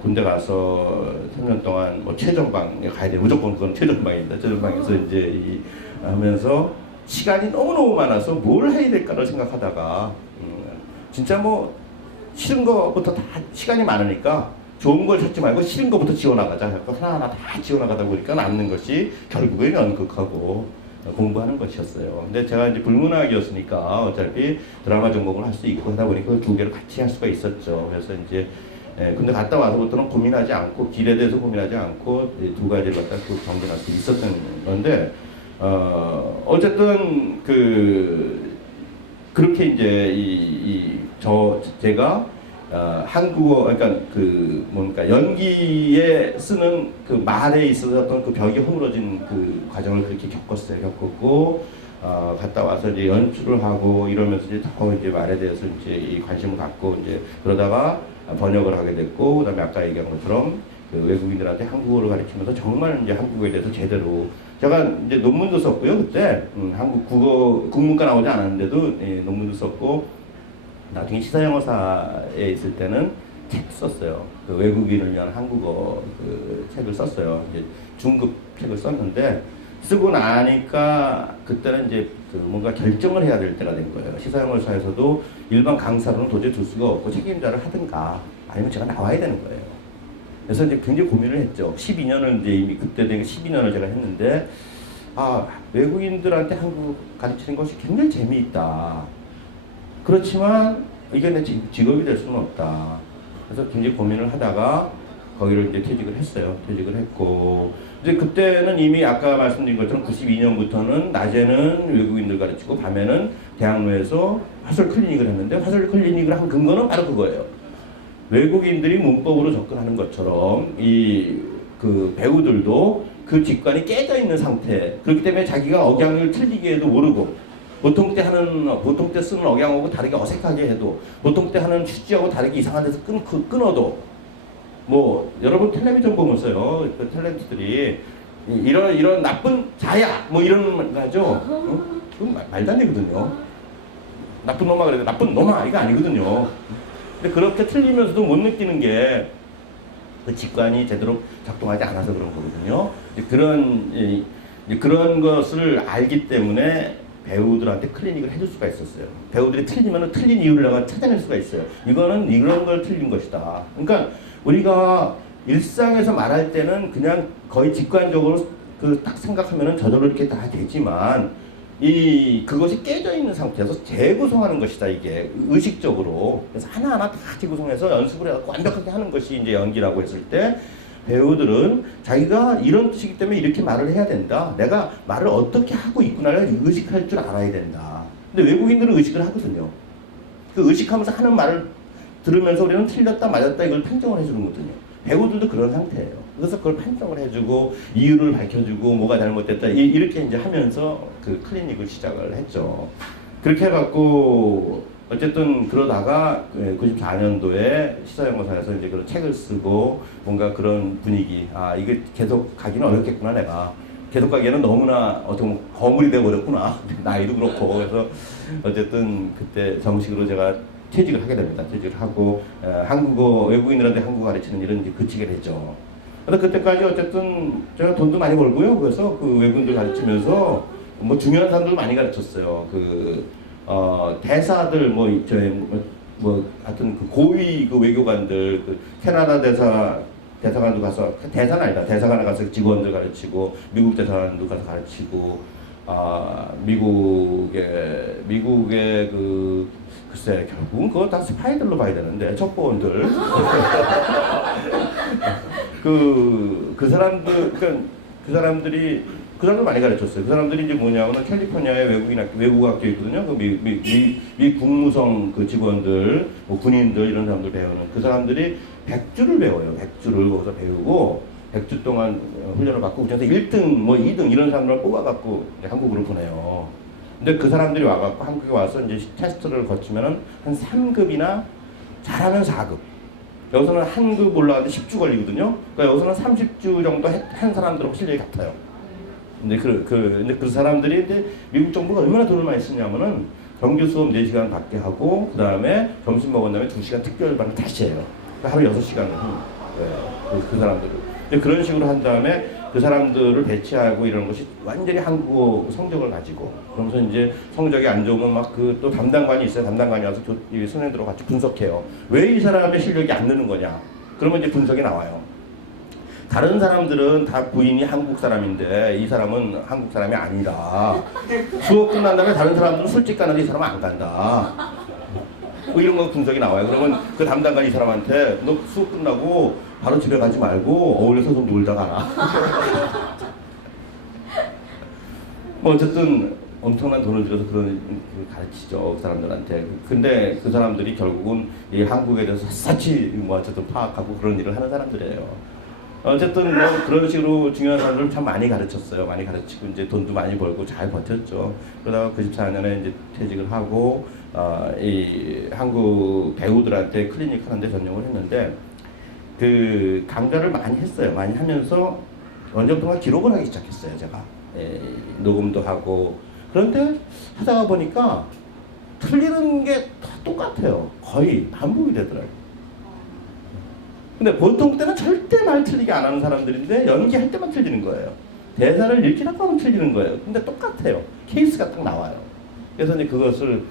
군대 가서 3년 동안 뭐 최전방에 가야 돼. 무조건 그건 최전방입니다. 최전방에서 이제 하면서 시간이 너무너무 많아서 뭘 해야 될까를 생각하다가 진짜 뭐 싫은 거부터 다 시간이 많으니까 좋은 걸 찾지 말고 싫은 거부터 지워나가자 해서 하나하나 다 지워나가다 보니까 남는 것이 결국엔 연극하고 공부하는 것이었어요. 근데 제가 이제 불문학이었으니까 어차피 드라마 전공을 할 수 있고 하다 보니까 그 두 개를 같이 할 수가 있었죠. 그래서 이제 근데 갔다 와서부터는 고민하지 않고 길에 대해서 고민하지 않고 두 가지를 갖다 그 정리할 수 있었던 건데 어쨌든 그렇게 이제 제가 한국어 그러니까 뭔가 연기에 쓰는 그 말에 있어서 어떤 그 벽이 허물어진 그 과정을 그렇게 겪었고 갔다 와서 이제 연출을 하고 이러면서 이제 더 이제 말에 대해서 이제 이 관심을 갖고 이제 그러다가 번역을 하게 됐고 그다음에 아까 얘기한 것처럼 그 외국인들한테 한국어를 가르치면서 정말 이제 한국어에 대해서 제대로 제가 이제 논문도 썼고요. 그때 한국 국문과 나오지 않았는데도 논문도 썼고 나중에 시사영어사에 있을 때는 책 썼어요. 그 외국인을 위한 한국어 그 책을 썼어요. 이제 중급 책을 썼는데 쓰고 나니까 그때는 이제 뭔가 결정을 해야 될 때가 된 거예요. 시사영어사에서도 일반 강사로는 도저히 둘 수가 없고 책임자를 하든가 아니면 제가 나와야 되는 거예요. 그래서 이제 굉장히 고민을 했죠. 12년을 이제 이미 그때 되게 12년을 제가 했는데 외국인들한테 한국 가르치는 것이 굉장히 재미있다. 그렇지만 이게 내 직업이 될 수는 없다. 그래서 굉장히 고민을 하다가 거기를 이제 퇴직을 했어요. 퇴직을 했고 이제 그때는 이미 아까 말씀드린 것처럼 92년부터는 낮에는 외국인들 가르치고 밤에는 대학로에서 화술 클리닉을 했는데 화술 클리닉을 한 근거는 바로 그거예요. 외국인들이 문법으로 접근하는 것처럼 그 배우들도 그 직관이 깨져 있는 상태. 그렇기 때문에 자기가 억양을 틀리게 해도 모르고 보통 때 쓰는 억양하고 다르게 어색하게 해도 보통 때 하는 취지하고 다르게 이상한 데서 끊어도 뭐 여러분 텔레비전 보면서요. 그 탤런트들이 이런 나쁜 자야 뭐 이런 거 하죠. 그건 말도 안 되거든요. 나쁜 놈아 그래도 나쁜 놈아 이거 아니거든요. 근데 그렇게 틀리면서도 못 느끼는 게 그 직관이 제대로 작동하지 않아서 그런 거거든요. 그런 것을 알기 때문에 배우들한테 클리닉을 해줄 수가 있었어요. 배우들이 틀리면 틀린 이유를 내가 찾아낼 수가 있어요. 이거는 이런 걸 틀린 것이다. 그러니까 우리가 일상에서 말할 때는 그냥 거의 직관적으로 딱 생각하면은 저절로 이렇게 다 되지만 그것이 깨져 있는 상태에서 재구성하는 것이다, 이게. 의식적으로. 그래서 하나하나 다 재구성해서 연습을 해갖고 완벽하게 하는 것이 이제 연기라고 했을 때, 배우들은 자기가 이런 뜻이기 때문에 이렇게 말을 해야 된다. 내가 말을 어떻게 하고 있구나를 의식할 줄 알아야 된다. 근데 외국인들은 의식을 하거든요. 그 의식하면서 하는 말을 들으면서 우리는 틀렸다, 맞았다, 이걸 판정을 해주는 거거든요. 배우들도 그런 상태예요. 그래서 그걸 판정을 해주고, 이유를 밝혀주고, 뭐가 잘못됐다, 이렇게 이제 하면서 그 클리닉을 시작을 했죠. 그렇게 해갖고, 어쨌든 그러다가 94년도에 시사연구사에서 이제 그런 책을 쓰고, 뭔가 그런 분위기, 이게 계속 가기는 어렵겠구나, 내가. 계속 가기에는 너무나 어떻게 보면 거물이 돼버렸구나. 나이도 그렇고. 그래서 어쨌든 그때 정식으로 제가 퇴직을 하게 됩니다. 퇴직을 하고 한국어, 외국인들한테 한국어 가르치는 일은 이제 그치게 됐죠. 그래서 그때까지 어쨌든 제가 돈도 많이 벌고요. 그래서 그 외국인들 가르치면서 뭐 중요한 사람들 많이 가르쳤어요. 대사들 하여튼 그 고위 그 외교관들, 그 캐나다 대사관도 가서, 대사는 아니다. 대사관에 가서 직원들 가르치고, 미국 대사관도 가서 가르치고, 미국의 글쎄, 결국은 그거 다 스파이들로 봐야 되는데, 첩보원들. 그 사람들이 많이 가르쳤어요. 그 사람들이 이제 뭐냐면, 캘리포니아에 외국 학교 있거든요. 미 국무성 그 직원들, 뭐 군인들, 이런 사람들 배우는. 그 사람들이 100주를 배워요. 100주를 거기서 배우고, 100주 동안 훈련을 받고, 그래서 1등, 뭐 2등 이런 사람들을 뽑아갖고 한국으로 보내요. 근데 그 사람들이 와갖고 한국에 와서 이제 테스트를 거치면은 한 3급이나 잘하면 4급. 여기서는 한 급 올라가는데 10주 걸리거든요. 그러니까 여기서는 30주 정도 한 사람들하고 실력이 같아요. 근데 그 사람들이 이제 미국 정부가 얼마나 돈을 많이 쓰냐면은 정규 수업 4시간 받게 하고, 그 다음에 점심 먹은 다음에 2시간 특별반을 다시 해요. 하루 6시간을 그 사람들을. 그런 식으로 한 다음에 그 사람들을 배치하고 이런 것이 완전히 한국어 성적을 가지고, 그러면서 이제 성적이 안 좋으면 막 또 담당관이 있어요. 담당관이 와서 선생님들하고 같이 분석해요. 왜 이 사람의 실력이 안 느는 거냐. 그러면 이제 분석이 나와요. 다른 사람들은 다 부인이 한국 사람인데 이 사람은 한국 사람이 아니다. 수업 끝난 다음에 다른 사람들은 술집 가는데 이 사람은 안 간다. 뭐 이런 거 분석이 나와요. 그러면 그 담당관 이 사람한테 너 수업 끝나고 바로 집에 가지 말고 어울려서 좀 놀다 가라. 뭐 어쨌든 엄청난 돈을 들여서 그런 가르치죠, 그 사람들한테. 근데 그 사람들이 결국은 이 한국에 대해서 샅샅이 뭐 어쨌든 파악하고 그런 일을 하는 사람들이에요. 어쨌든 뭐 그런 식으로 중요한 사람들을 참 많이 가르쳤어요. 많이 가르치고 이제 돈도 많이 벌고 잘 버텼죠. 그러다가 94년에 이제 퇴직을 하고 이 한국 배우들한테 클리닉 하는데 전념을 했는데, 그 강좌를 많이 했어요. 많이 하면서 어느 정도가 기록을 하기 시작했어요. 제가 녹음도 하고. 그런데 하다가 보니까 틀리는 게 다 똑같아요. 거의 반복이 되더라고요. 근데 보통 때는 절대 말 틀리게 안 하는 사람들인데 연기할 때만 틀리는 거예요. 대사를 읽기라고 하면 틀리는 거예요. 근데 똑같아요. 케이스가 딱 나와요. 그래서 이제 그것을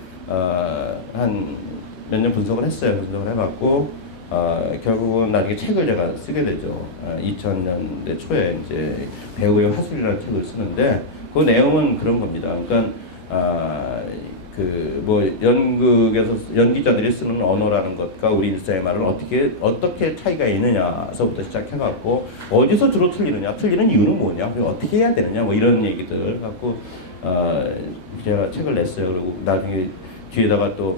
한 몇 년 분석을 했어요. 분석을 해봤고 결국은 나중에 책을 제가 쓰게 되죠. 2000년대 초에 이제 배우의 화술이라는 책을 쓰는데, 그 내용은 그런 겁니다. 그러니까 뭐 연극에서 연기자들이 쓰는 언어라는 것과 우리 일상의 말은 어떻게 차이가 있느냐서부터 시작해갖고, 어디서 주로 틀리느냐, 틀리는 이유는 뭐냐, 어떻게 해야 되느냐, 뭐 이런 얘기들 갖고 제가 책을 냈어요. 그리고 나중에 뒤에다가 또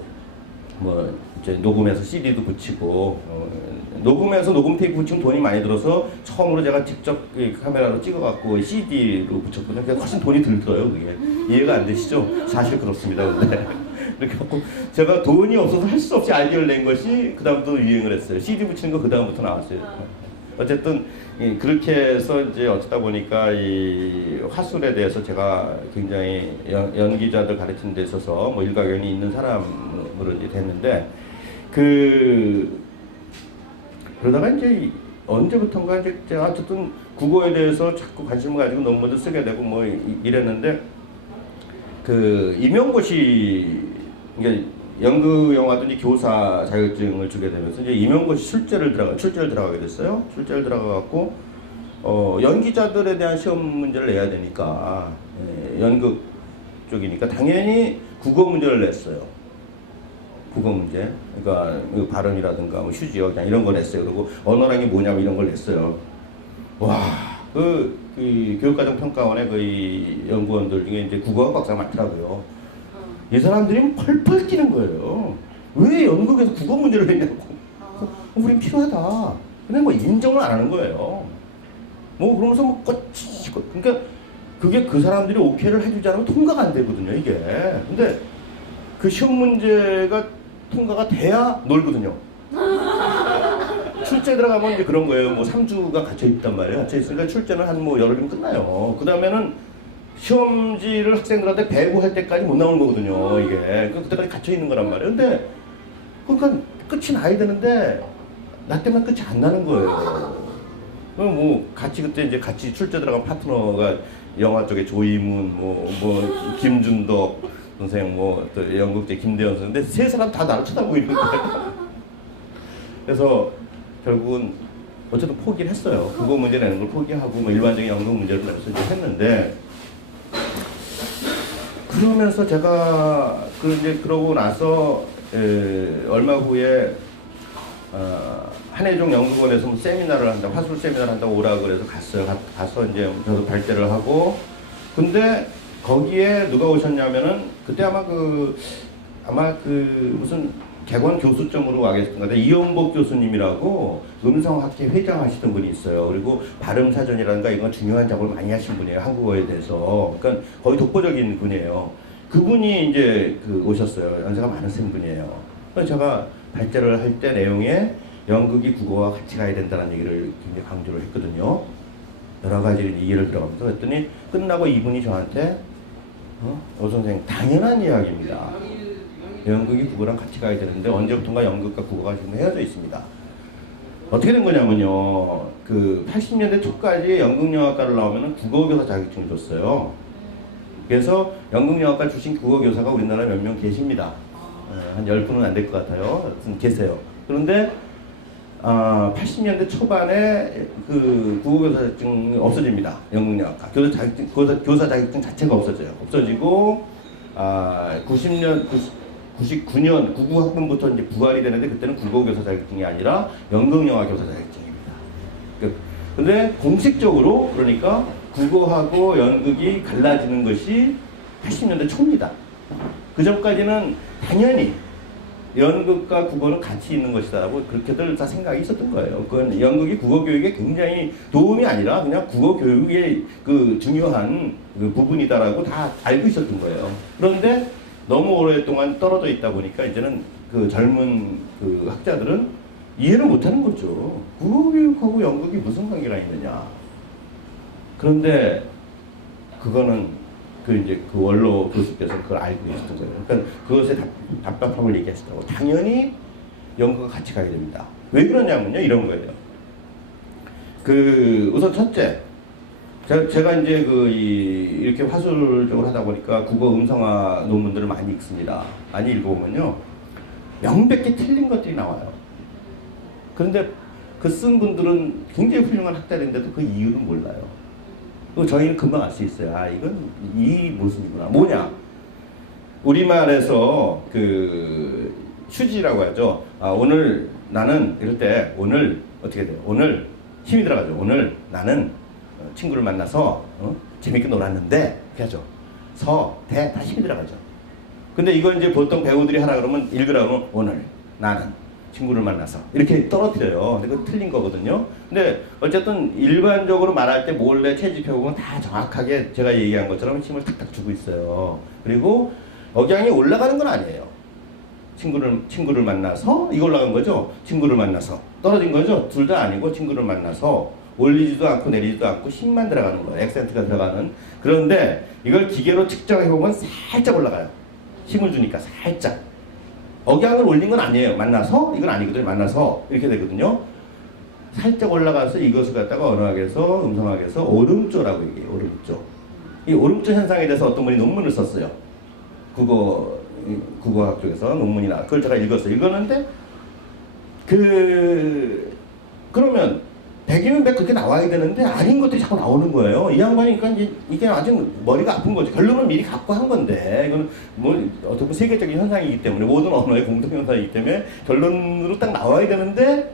뭐 이제 녹음해서 CD도 붙이고, 녹음해서 녹음 테이프 붙이면 돈이 많이 들어서 처음으로 제가 직접 카메라로 찍어갖고 CD로 붙였거든요. 그래서 훨씬 돈이 들어요. 그게 이해가 안 되시죠? 사실 그렇습니다. 근데 이렇게 갖고 제가 돈이 없어서 할 수 없이 아이디어를 낸 것이 그 다음부터 유행을 했어요. CD 붙이는 거 그 다음부터 나왔어요. 어쨌든 그렇게 해서 이제 어쩌다 보니까 이 화술에 대해서 제가 굉장히 연기자들 가르치는 데 있어서 뭐 일가견이 있는 사람으로 이제 됐는데, 그러다가 이제 언제부턴가 이제 제가 어쨌든 국어에 대해서 자꾸 관심을 가지고 논문도 쓰게 되고 뭐 이랬는데, 임용고시, 그러니까 연극 영화도 이제 교사 자격증을 주게 되면서 이제 임용고시 출제를 들어가게 됐어요. 출제를 들어가갖고 연기자들에 대한 시험 문제를 내야 되니까 연극 쪽이니까 당연히 국어 문제를 냈어요. 국어 문제. 그러니까 뭐 발음이라든가 뭐 휴지어 그냥 이런 걸 냈어요. 그리고 언어랑이 뭐냐 이런 걸 냈어요. 와, 그 교육과정평가원의 이 연구원들 중에 이제 국어학 박사가 많더라고요. 이 사람들이 펄펄 뛰는 거예요. 왜 연극에서 국어 문제를 냈냐고. 우린 필요하다. 근데 뭐 인정을 안 하는 거예요. 뭐 그러면서 뭐 그러니까 그게 그 사람들이 오케이를 해주지 않으면 통과가 안 되거든요, 이게. 근데 그 시험 문제가 통과가 돼야 놀거든요. 출제 들어가면 이제 그런 거예요. 뭐 3주가 갇혀 있단 말이에요. 갇혀 있으니까 출제는 한 뭐 열흘이면 끝나요. 그 다음에는 시험지를 학생들한테 배부할 때까지 못 나오는 거거든요, 이게. 그때까지 갇혀 있는 거란 말이에요. 근데 그러니까 끝이 나야 되는데 나 때문에 끝이 안 나는 거예요. 뭐 같이 그때 이제 같이 출제 들어간 파트너가 영화 쪽에 조이문, 뭐 김준덕 선생, 뭐 또 연극제 김대현 선생, 근데 세 사람 다 나를 쳐다보고 있는 거예요. 그래서 결국은 어쨌든 포기를 했어요. 국어 문제 내는 걸 포기하고 뭐 일반적인 연극 문제를 내서 이제 했는데, 그러면서 제가 이제 그러고 나서 얼마 후에 한혜종 연극원에서 뭐 세미나를 한다고, 화술 세미나를 한다고 오라고 그래서 갔어요. 가서 이제 저도 발제를 하고, 근데 거기에 누가 오셨냐면은 그때 아마 무슨 객원 교수점으로 와 계셨던 것 같아요. 이연복 교수님이라고 음성학회 회장하시던 분이 있어요. 그리고 발음사전이라든가 이런 중요한 작업을 많이 하신 분이에요. 한국어에 대해서. 그러니까 거의 독보적인 분이에요. 그분이 이제 오셨어요. 연세가 많으신 분이에요. 그래서 제가 발제를 할 때 내용에 연극이 국어와 같이 가야 된다는 얘기를 굉장히 강조를 했거든요. 여러 가지 이해를 들어가면서 했더니 끝나고 이분이 저한테 선생님, 당연한 이야기입니다. 연극이 국어랑 같이 가야 되는데 언제부턴가 연극과 국어가 지금 헤어져 있습니다. 어떻게 된 거냐면요, 80년대 초까지 연극영화과를 나오면 국어교사 자격증을 줬어요. 그래서 연극영화과 출신 국어교사가 우리나라에 몇 명 계십니다. 한 10분은 안 될 것 같아요. 계세요. 그런데 80년대 초반에 국어교사 자격증이 없어집니다. 연극영화과. 교사 자격증 자체가 없어지고 99년 99학번부터 이제 부활이 되는데, 그때는 국어교사 자격증이 아니라 연극영화 교사 자격증입니다. 근데 공식적으로 그러니까 국어하고 연극이 갈라지는 것이 80년대 초입니다. 그 전까지는 당연히 연극과 국어는 같이 있는 것이다라고 그렇게들 다 생각이 있었던 거예요. 그건 연극이 국어 교육에 굉장히 도움이 아니라 그냥 국어 교육의 중요한 부분이다라고 다 알고 있었던 거예요. 그런데 너무 오랫동안 떨어져 있다 보니까 이제는 젊은 학자들은 이해를 못하는 거죠. 국어 교육하고 연극이 무슨 관계가 있느냐. 그런데 그거는 이제 원로 교수께서 그걸 알고 계셨던 거예요. 그러니까 그것에 답답함을 얘기하시더라고요. 당연히 연극과 같이 가야 됩니다. 왜 그러냐면요, 이런 거예요. 우선 첫째, 제가 이제 이렇게 화술적으로 하다 보니까 국어 음성화 논문들을 많이 읽습니다. 많이 읽어보면요, 명백히 틀린 것들이 나와요. 그런데 쓴 분들은 굉장히 훌륭한 학자인데도 그 이유는 몰라요. 저희는 금방 알 수 있어요. 이건 이 모습이구나. 뭐냐? 우리말에서 휴지라고 하죠. 오늘 나는 이럴 때 오늘 어떻게 돼요? 오늘 힘이 들어가죠. 오늘 나는 친구를 만나서 재밌게 놀았는데 이렇게 하죠. 다 힘이 들어가죠. 근데 이거 이제 보통 배우들이 하라 그러면 읽으라 그러면 오늘 나는 친구를 만나서 이렇게 떨어뜨려요. 근데 그거 틀린 거거든요. 근데 어쨌든 일반적으로 말할 때 몰래 채집해보면 다 정확하게 제가 얘기한 것처럼 힘을 탁탁 주고 있어요. 그리고 억양이 올라가는 건 아니에요. 친구를 만나서 이거 올라간 거죠. 친구를 만나서 떨어진 거죠. 둘 다 아니고 친구를 만나서 올리지도 않고 내리지도 않고 힘만 들어가는 거예요. 액센트가 들어가는. 그런데 이걸 기계로 측정해보면 살짝 올라가요. 힘을 주니까 살짝. 억양을 올린 건 아니에요. 만나서? 이건 아니거든요. 만나서 이렇게 되거든요. 살짝 올라가서 이것을 갖다가 언어학에서 음성학에서 오름조라고 얘기해요. 오름조. 이 오름조 현상에 대해서 어떤 분이 논문을 썼어요. 국어학 쪽에서 논문이 나와. 그걸 제가 읽었어요. 읽었는데 그러면 100이면 100 그렇게 나와야 되는데 아닌 것들이 자꾸 나오는 거예요. 이 양반이 그러니까 이게 아주 머리가 아픈 거죠. 결론은 미리 갖고 한 건데 이건 뭐 어떻게 보면 세계적인 현상이기 때문에 모든 언어의 공통 현상이기 때문에 결론으로 딱 나와야 되는데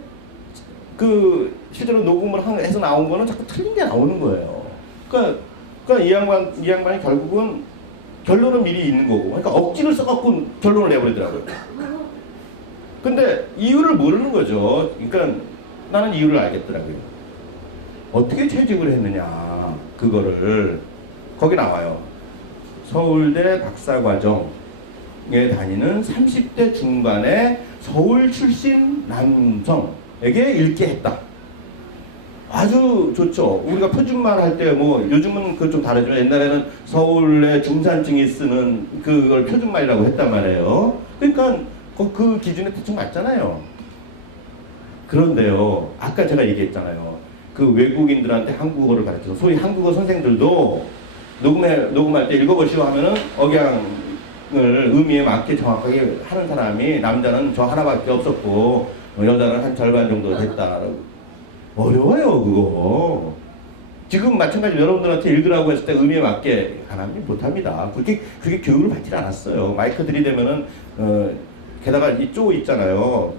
그 실제로 녹음을 해서 나온 거는 자꾸 틀린 게 나오는 거예요. 그러니까 이 양반이 결국은 결론은 미리 있는 거고, 그러니까 억지를 써갖고 결론을 내버리더라고요. 근데 이유를 모르는 거죠. 그러니까 나는 이유를 알겠더라고요. 어떻게 채직을 했느냐, 그거를. 거기 나와요. 서울대 박사과정에 다니는 30대 중반의 서울 출신 남성에게 읽게 했다. 아주 좋죠. 우리가 표준말 할 때 뭐 요즘은 그 좀 다르지만 옛날에는 서울의 중산층이 쓰는 그걸 표준말이라고 했단 말이에요. 그러니까 그 기준에 대충 맞잖아요. 그런데요, 아까 제가 얘기했잖아요. 그 외국인들한테 한국어를 가르쳐서 소위 한국어 선생들도 녹음할 때 읽어보시오 하면은 억양을 의미에 맞게 정확하게 하는 사람이 남자는 저 하나밖에 없었고 여자는 한 절반 정도 됐다라고. 어려워요, 그거. 지금 마찬가지로 여러분들한테 읽으라고 했을 때 의미에 맞게 하나님 못합니다. 그렇게 교육을 받지 않았어요. 마이크 들이대면은 게다가 이쪽 있잖아요.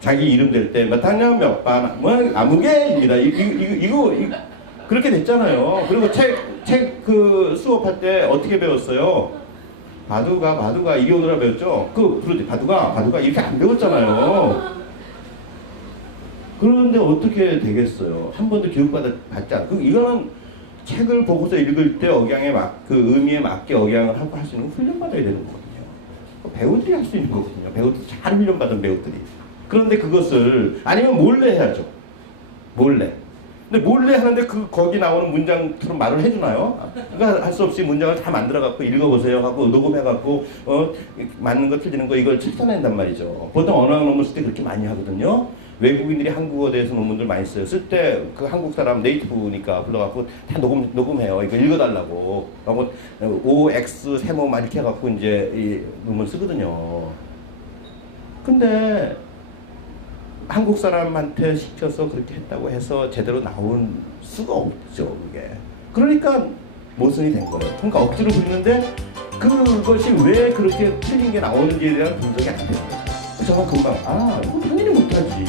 자기 이름 될 때 몇 학년 몇 반 뭐 아무개입니다. 이거 그렇게 됐잖아요. 그리고 책 그 수업할 때 어떻게 배웠어요? 바두가 이게 오느라 배웠죠. 그러지 바두가 이렇게 안 배웠잖아요. 그런데 어떻게 되겠어요? 한 번도 교육받지 않고. 이거는 책을 보고서 읽을 때 그 의미에 맞게 억양을 하고 할 수 있는 훈련받아야 되는 거거든요. 배우들이 할 수 있는 거거든요. 배우들 잘 훈련받은 배우들이. 그런데 그것을 아니면 몰래 해야죠. 몰래. 근데 몰래 하는데 거기 나오는 문장처럼 말을 해주나요? 그러니까 할 수 없이 문장을 다 만들어갖고 읽어보세요 하고 녹음해갖고 맞는 거 틀리는 거 이걸 찾아낸단 말이죠. 보통 언어학 논문 쓸 때 그렇게 많이 하거든요. 외국인들이 한국어에 대해서 논문들 많이 써요. 쓸 때 그 한국 사람 네이티브니까 불러갖고 다 녹음해요. 이거 읽어달라고. 하고 OX 세모 막 이렇게 해갖고 이제 이 논문 쓰거든요. 근데 한국 사람한테 시켜서 그렇게 했다고 해서 제대로 나올 수가 없죠, 그게. 그러니까 모순이 된 거예요. 그러니까 억지로 부리는데 그것이 왜 그렇게 틀린 게 나오는지에 대한 분석이 안 돼요. 저는 금방 이거 당연히 못하지.